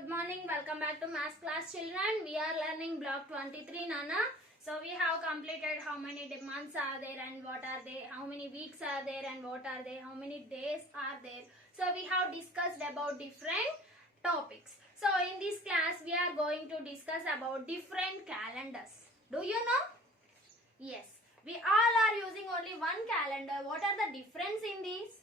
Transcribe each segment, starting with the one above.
good morning. Welcome back to math class, children. We are learning block 23, Nana. So we have completed how many months are there and what are they, how many weeks are there and what are they, how many days are there. So we have discussed about different topics. So in this class we are going to discuss about different calendars. Do you know? Yes. We all are using only one calendar. What are the difference in these?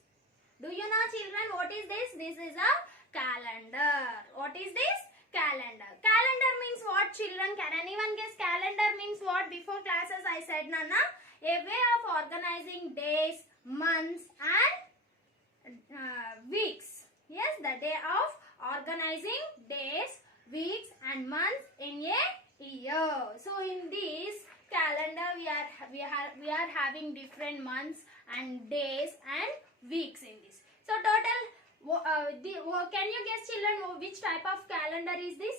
Do you know, children, what is this? This is a calendar. What is this? Calendar. Calendar means what, children? Can anyone guess calendar means what? Before classes I said, Nana, a way of organizing days, months and weeks. Yes, the day of organizing days, weeks and months in a year. So in this calendar we are having different months and days and weeks in this. So total can you guess, children, which type of calendar is this?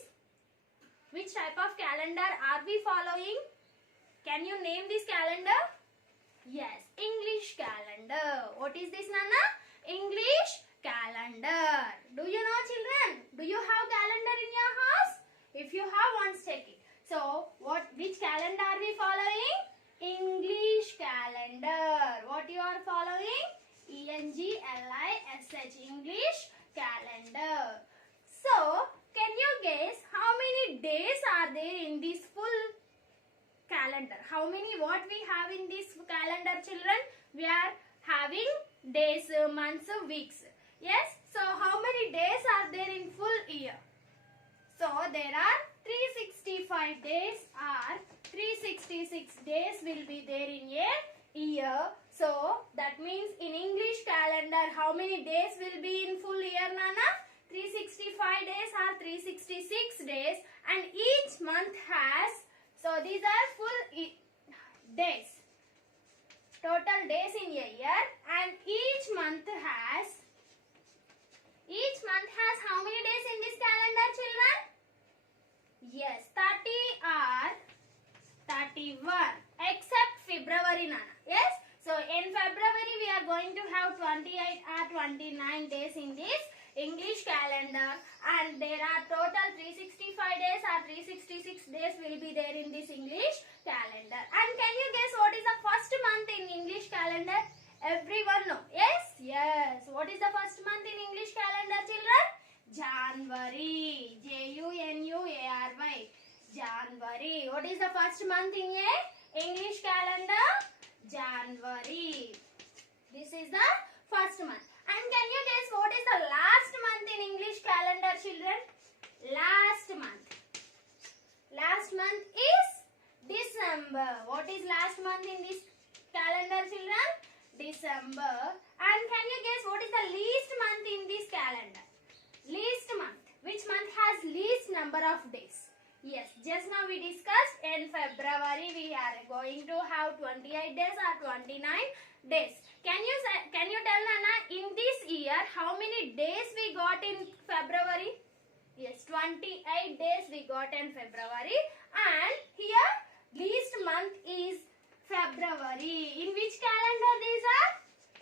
Which type of calendar are we following? Can you name this calendar? Yes, English calendar. What is this, Nana? English calendar. Do you know, children? Do you have calendar in your house? If you have, once check it. So which calendar are we following? English calendar. What you are following? ENGLISH, English calendar. So can you guess how many days are there in this full calendar? How many what we have in this calendar, children? We are having days, months, weeks. Yes. So how many days are there in full year? So there are 365 days or 366 days will be there in a year. So that means in English calendar how many days will be in full year, Nana? 365 days or 366 days, and each month has, so these are full days, total days in a year, and each month has how many days in this calendar, children? Yes, 30 or 31 except February, Nana. Yes. So in February we are going to have 28 or 29 days in this English calendar, and there are total 365 days or 366 days will be there in this English calendar. And can you guess what is the first month in English calendar? Everyone know? Yes? Yes. What is the first month in English calendar, children? January. January. January. What is the first month in a English calendar? January. This is the first month. And can you guess what is the last month in English calendar, children? Last month. Last month is December. What is last month in this calendar, children? December. And can you guess what is the least month in this calendar? Least month. Which month has least number of days? Yes, just now we discussed in February we are going to have 28 days or 29 days. Can you tell, Nana, in this year how many days we got in February? Yes, 28 days we got in February, and here least month is February. In which calendar these are?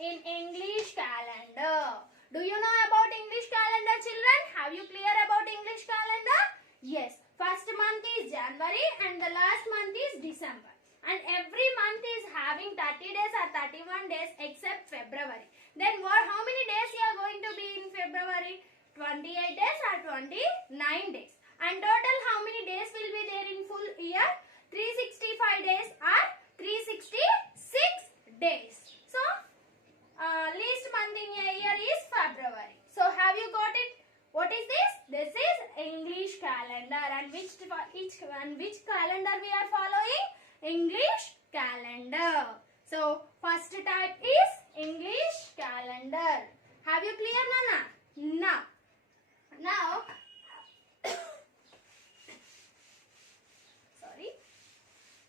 In English calendar. Do you know about English calendar, children? Have you clear about English calendar? Yes. First month is January and the last month is December. And every month is having 30 days or 31 days except February. Then how many days you are going to be in February? 28 days or 29 days. And total how many days will be there in full year? 365 days or 366 days. So least month in a year is February. So have you got it? What is this? This is English calendar. And which calendar we are following? English calendar. So first type is English calendar. Have you clear, Nana? Now sorry.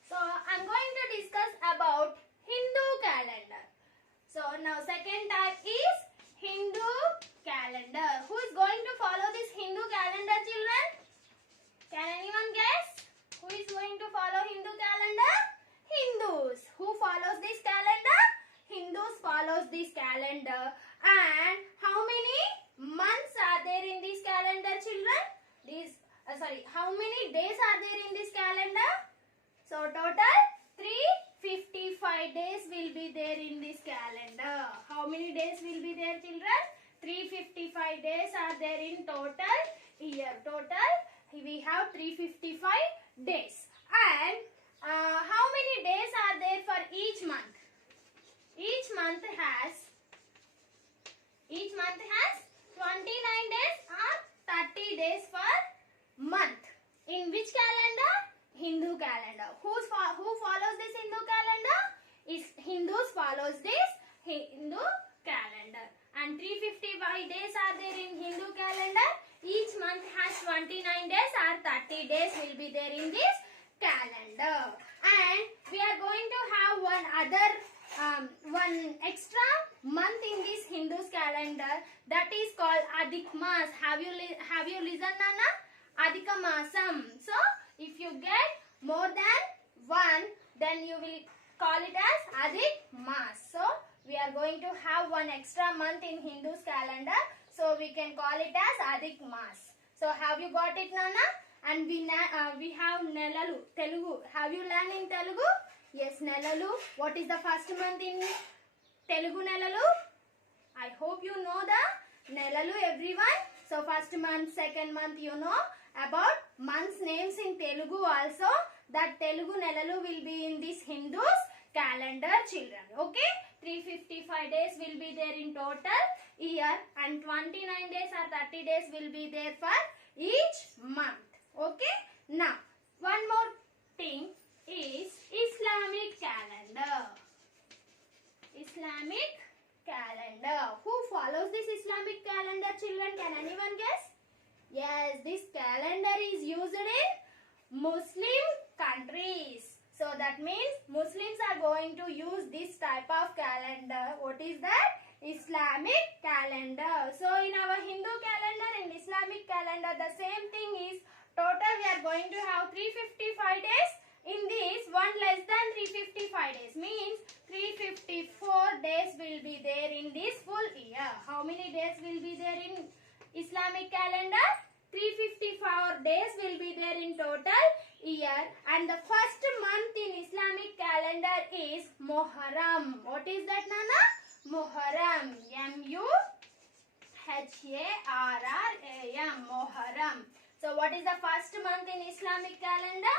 So I'm going to discuss about Hindu calendar. So now second type is Hindu calendar. Who is going to follow this Hindu calendar, children? Can anyone guess? Who is going to follow Hindu calendar? Hindus. Who follows this calendar? Hindus follows this calendar. And how many months are there in this calendar, children? how many days are there in this calendar? So total 355 days will be there in this calendar. How many days will be there, children? 355 days are there in total year. Total we have 355 days. And how many days are there for each month? Each month has 29 days or 30 days per month. In which calendar? Hindu calendar. Who follows this Hindu calendar? Hindus follows this Hindu calendar. And 355 days are there in Hindu calendar. Each month has 29 days or 30 days will be there in this calendar. And we are going to have one extra month in this Hindu's calendar, that is called Adhik Mas. Have you listened, Nana? Adhika Masam. So if you get more than one, then you will call it as Adhik Mas. So we are going to have one extra month in Hindu's calendar, so we can call it as Adhik Mas. So have you got it, Nana? And we have Nelalu, Telugu. Have you learned in Telugu? Yes, Nelalu. What is the first month in Telugu, Nelalu? I hope you know the Nelalu, everyone. So first month, second month, you know about months names in Telugu also. That Telugu Nelalu will be in this Hindu's calendar, children. Okay? 355 days will be there in total year, and 29 days or 30 days will be there for each month. Okay? Now, one more thing is Islamic calendar. Islamic calendar. Who follows this Islamic calendar, children? Can anyone guess? Yes, this calendar is used in Muslim countries. So that means Muslims are going to use this type of calendar. What is that? Islamic calendar. So in our Hindu calendar and Islamic calendar, the same thing is total we are going to have 355 days. In this, one less than 355 days means 354 days will be there in this full year. How many days will be there in Islamic calendar? 354 days will be there in total year, and the first month in Islamic calendar is Muharram. What is that, Nana? Muharram. M-U-H-A-R-R-A-M. Muharram. So what is the first month in Islamic calendar?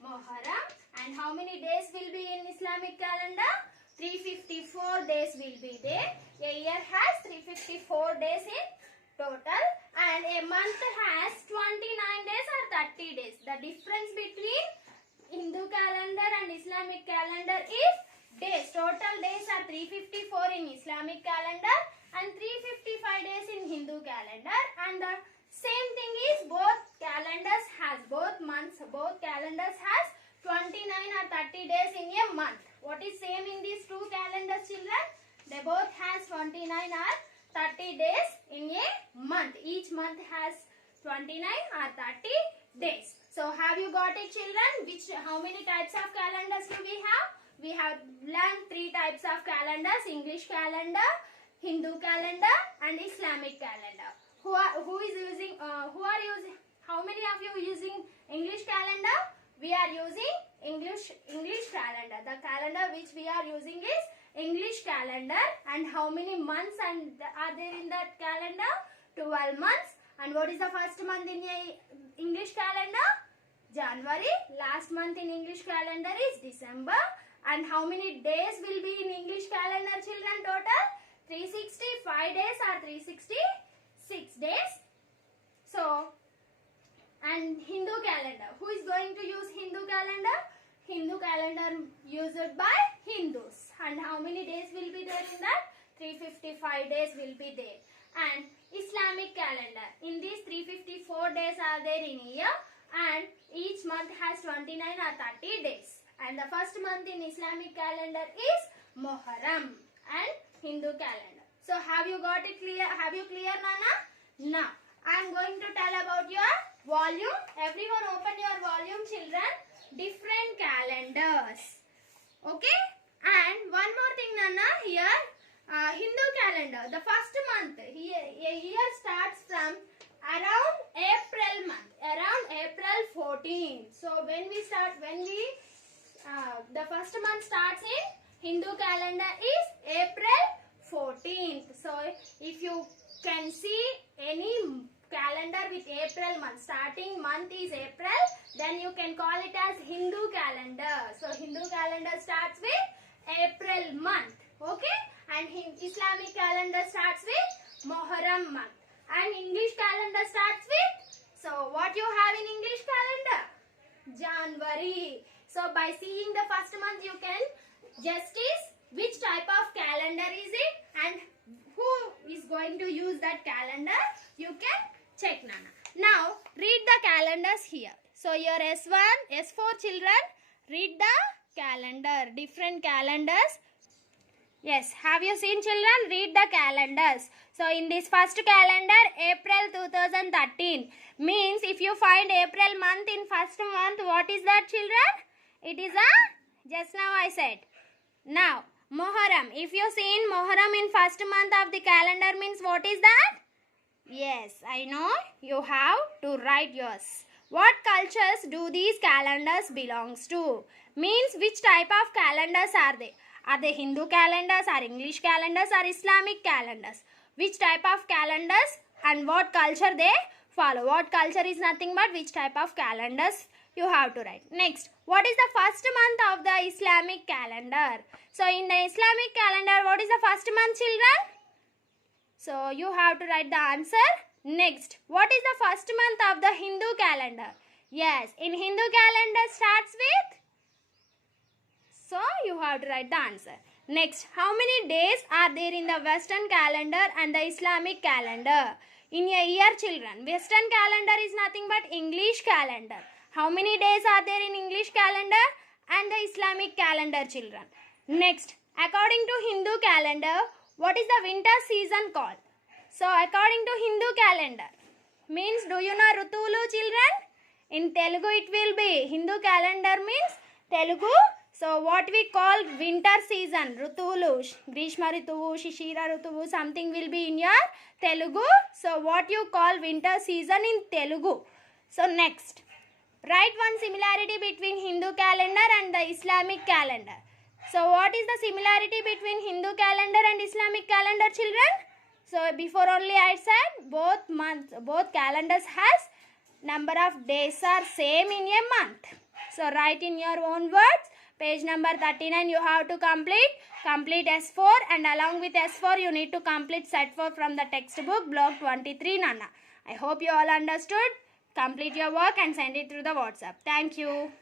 Muharram. And how many days will be in Islamic calendar? 354 days will be there. A year has 354 days in total, and a month has 29 days or 30 days. The difference between Hindu calendar and Islamic calendar is days. Total days are 354 in Islamic calendar and 355 days in Hindu calendar, and the same thing is both calendars has 29 or 30 days in a month. What is same in these two calendars, children? They both has 29 or 30 days in a month. Each month has 29 or 30 days. So have you got it, children? How many types of calendars do we have? We have learned 3 types of calendars: English calendar, Hindu calendar, and Islamic calendar. How many of you using English calendar? We are using English calendar. The calendar which we are using is English calendar. And how many months are there in that calendar? 12 months. And what is the first month in English calendar? January. Last month in English calendar is December. And how many days will be in English calendar, children, total? 365 days or 366 days. So, and Hindu calendar. Who is going to use Hindu calendar? Hindu calendar used by Hindus. And how many days will be there in that? 355 days will be there. And Islamic calendar. In these 354 days are there in a year, and each month has 29 or 30 days. And the first month in Islamic calendar is Muharram and Hindu calendar. So have you got it clear? Have you clear, Nana? Now I am going to tell about your volume. Everyone open your volume, children. Different calendars. Okay? And one more thing, Nana, here Hindu calendar. The first month, a year starts from around April month. Around 14. So when we the first month starts in Hindu calendar is April 14th. So if you can see any calendar with April month, starting month is April, then you can call it as Hindu calendar. So Hindu calendar starts with April month, okay, and Islamic calendar starts with Muharram month, and English calendar starts with, so what you have in English calendar? January. So by seeing the first month you can justice which type of calendar is it and who is going to use that calendar. You can check, Nana. Now read the calendars here. So your S1, S4 children, read the calendar, different calendars. Yes, have you seen, children? Read the calendars. So in this first calendar, April 2013 means if you find April month in first month, what is that, children? It is a, just now I said. Now Muharram, if you seen Muharram in first month of the calendar means what is that? Yes, I know you have to write yours. What cultures do these calendars belongs to? Means which type of calendars are they? Are they Hindu calendars, or English calendars, or Islamic calendars? Which type of calendars and what culture they follow? What culture is nothing but which type of calendars you have to write. Next, what is the first month of the Islamic calendar? So in the Islamic calendar, what is the first month, children? So you have to write the answer. Next, what is the first month of the Hindu calendar? Yes, in Hindu calendar starts with, so you have to write the answer. Next, how many days are there in the Western calendar and the Islamic calendar? In a year, children, Western calendar is nothing but English calendar. How many days are there in English calendar and the Islamic calendar, children? Next, according to Hindu calendar, what is the winter season called? So according to Hindu calendar, means do you know Rutulu, children? In Telugu it will be, Hindu calendar means Telugu. So what we call winter season, Rutulu, Grishma Rituvu, Shishira Rituvu, something will be in your Telugu. So what you call winter season in Telugu. So next, write one similarity between Hindu calendar and the Islamic calendar. So what is the similarity between Hindu calendar and Islamic calendar, children? So before only I said both calendars has number of days are same in a month. So write in your own words. Page number 39 you have to complete S4, and along with S4 you need to complete set 4 from the textbook block 23, Nana. I hope you all understood. Complete your work and send it through the WhatsApp. Thank you.